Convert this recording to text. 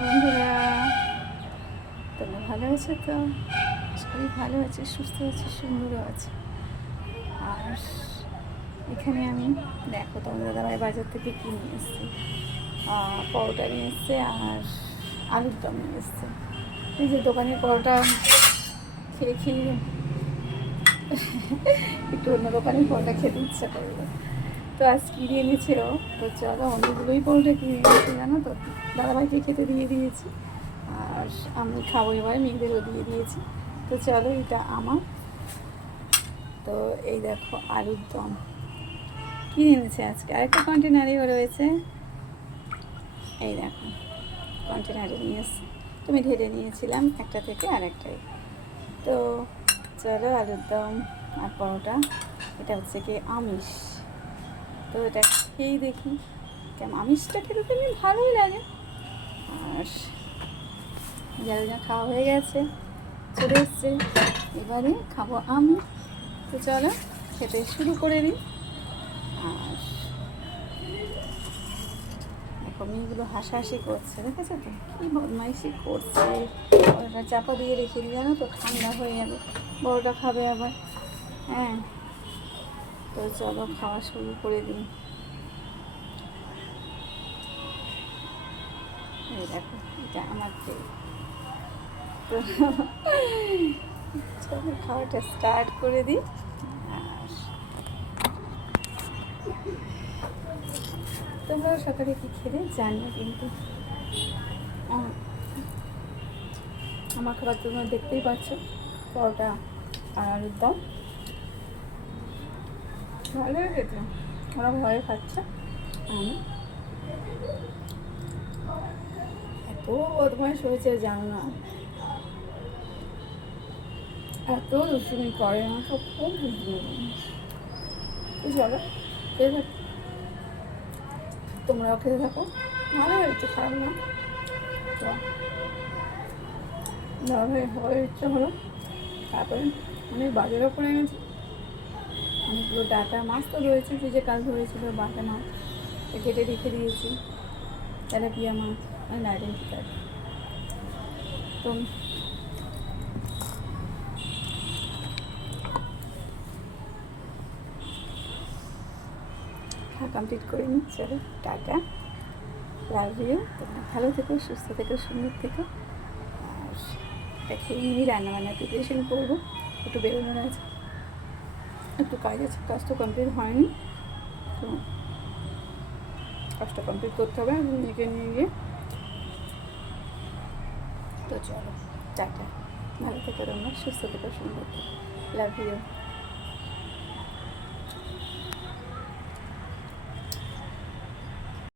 বন্ধুরা। তোমরা ভালো আছো তো? সবাই ভালো আছে, সুস্থ আছে, সুন্দরও আছে। আর এখানে আমি দেখো তোমাদের দাদাভাই বাজার থেকে কি নিয়ে এসছে। পরোটা নিয়ে এসছে আর আলুর দম নিয়ে এসছে। এই যে দোকানের পরোটা খেয়ে খেয়ে একটু অন্য দোকানের পরোটা খেতে ইচ্ছা করল। তো আজ কিনে এনেছে ও তো চলো অনেকগুলোই পরোটা কিনে এনেছে জানো তো? দাদাভাইকে খেতে দিয়ে দিয়েছি, আর আমি খাব এবার, মেয়েদেরও দিয়ে দিয়েছি। তো চলো, এটা আমার। তো এই দেখো, আলুর দম। কিনে এনেছে আজকে? আরেকটা কন্টেনারেও রয়েছে। এই দেখো কন্টেনারে নিয়ে এসছি। তুমি ঢেলে নিয়েছিলাম, একটা থেকে আরেকটাই। তো চলো, আলুর দম আর পরোটা। এটা হচ্ছে কি আমিষ। তো এটা খেয়েই দেখি। কেমন? আমিষটা খেতে তো ভালোই লাগে। আর যারা যা খাওয়া হয়ে গেছে, চলে এসছে। এবারে খাব আমি। তো চলো, খেতে শুরু করে দিই। আর দেখো মেয়েগুলো হাসাহাসি করছে, দেখেছ তো? কী বদমাইশি করছে। ওটা চাপা দিয়ে রেখে দিই, জানো তো? ঠান্ডা হয়ে যাবে। বড়টা খাবে আবার। হ্যাঁ। তো চলো খাওয়া শুরু করে দিই। এই দেখো, এটা আমার তো চলো খাওয়াটা স্টার্ট করে দিই। তোমরাও সকালে কী খেলে জানিও কিন্তু। আমার খাবার তোমরা দেখতেই পাচ্ছ, পরোটা আর আলুর দম। ভালো খেতে ওরা ভয়ে খাচ্ছে আমি এত বদমাইশ হয়েছে, জানো না। এত দুষ্টুমি করে তো খুব দুষ্টুমি। চলো, খেয়ে থাকো। তোমরাও খেতে থাকো। ভালো হয়েছে, খারাপ না। তো হওয়ার ইচ্ছা হলো। তারপরে অনেক বাজারও করে এনেছি অনেকগুলো ডাটা মাছ তো রয়েছে যে কাল ধরেছিল, বাটা মাছ। কেটে রেখে দিয়েছি। তেলাপিয়া মাছ আর নাইডেন চিকার তো কমপ্লিট করে নিই টাটা। লাভ ইউ তোমরা ভালো থেকো, সুস্থ থেকো, সুন্দর থেকো। আর এটা খেয়ে নিয়ে রান্নাবান্নার প্রিপারেশন করব। একটু বেরোনোর আছে। একটু কাজ আছে, কাজ তো কমপ্লিট হয়নি। তো কাজটা কমপ্লিট করতে হবে নিজেকে নিয়ে গিয়ে। তো চলো, টাটা। ভালো থেকো তোমরা সুস্থ থেকো, সুন্দর লাভ ইউ